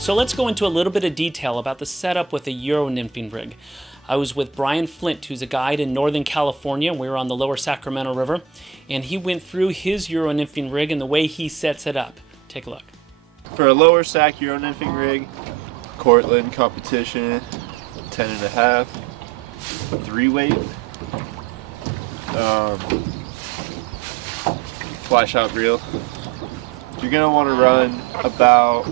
So let's go into a little bit of detail about the setup with a Euro Nymphing rig. I was with Brian Flint, who's a guide in Northern California. We were on the Lower Sacramento River, and he went through his Euro Nymphing rig and the way he sets it up. Take a look. For a Lower Sac Euro Nymphing rig, Cortland competition, 10.5, 3-weight, fly shop reel. You're gonna want to run about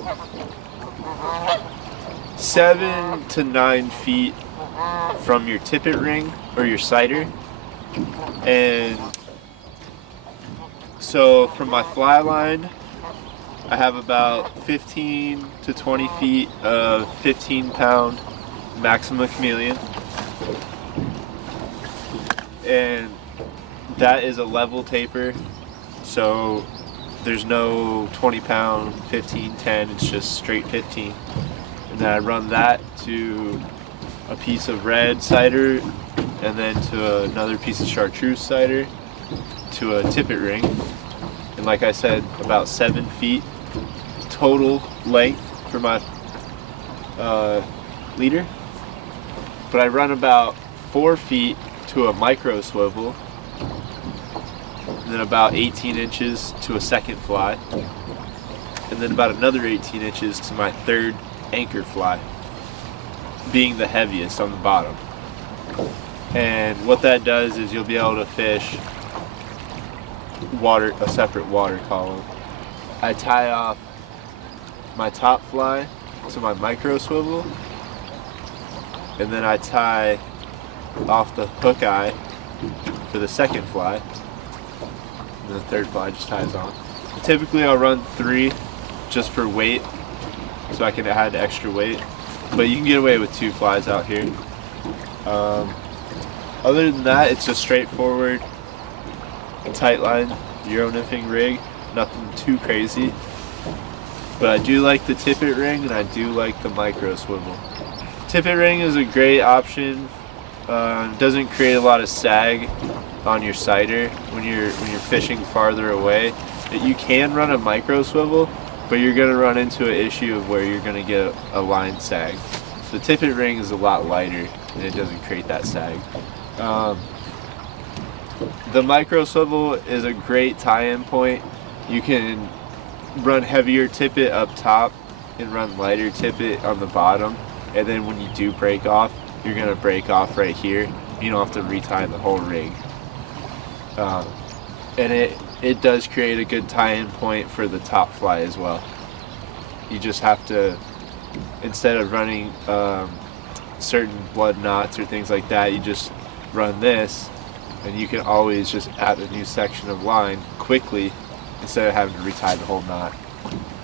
7 to 9 feet from your tippet ring or your sighter. And so from my fly line, I have about 15 to 20 feet of 15-pound Maxima Chameleon. And that is a level taper, so there's no 20-pound, 15, 10, it's just straight 15. And then I run that to a piece of red cider, and then to another piece of chartreuse cider, to a tippet ring. And like I said, about 7 feet total length for my leader. But I run about 4 feet to a micro swivel, and then about 18 inches to a second fly, and then about another 18 inches to my third anchor fly, being the heaviest on the bottom. And what that does is you'll be able to fish a separate water column. I tie off my top fly to my micro swivel, and then I tie off the hook eye for the second fly, and the third fly just ties on. Typically I'll run 3 just for weight, so I can add extra weight, but you can get away with 2 flies out here. Other than that, it's just straightforward tight line Euro Nymphing rig, nothing too crazy. But I do like the tippet ring, and I do like the micro swivel. Tippet ring is a great option. Doesn't create a lot of sag on your sighter when you're fishing farther away. You can run a micro swivel, but you're going to run into an issue of where you're going to get a line sag. The tippet ring is a lot lighter, and it doesn't create that sag. The micro swivel is a great tie-in point. You can run heavier tippet up top and run lighter tippet on the bottom, and then when you do break off, you're going to break off right here. You don't have to retie the whole rig. And it does create a good tie-in point for the top fly as well. You just have to, instead of running certain blood knots or things like that, you just run this, and you can always just add a new section of line quickly instead of having to retie the whole knot.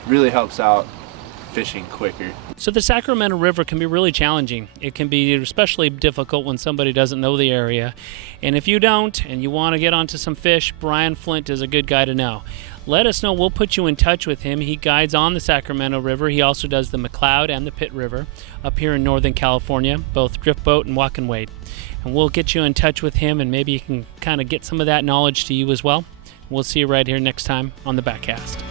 Really helps out fishing quicker. So the Sacramento River can be really challenging. It can be especially difficult when somebody doesn't know the area. And if you don't and you want to get onto some fish, Brian Flint is a good guy to know. Let us know. We'll put you in touch with him. He guides on the Sacramento River. He also does the McCloud and the Pitt River up here in Northern California, both drift boat and walk and wade. And we'll get you in touch with him, and maybe he can kind of get some of that knowledge to you as well. We'll see you right here next time on the Backcast.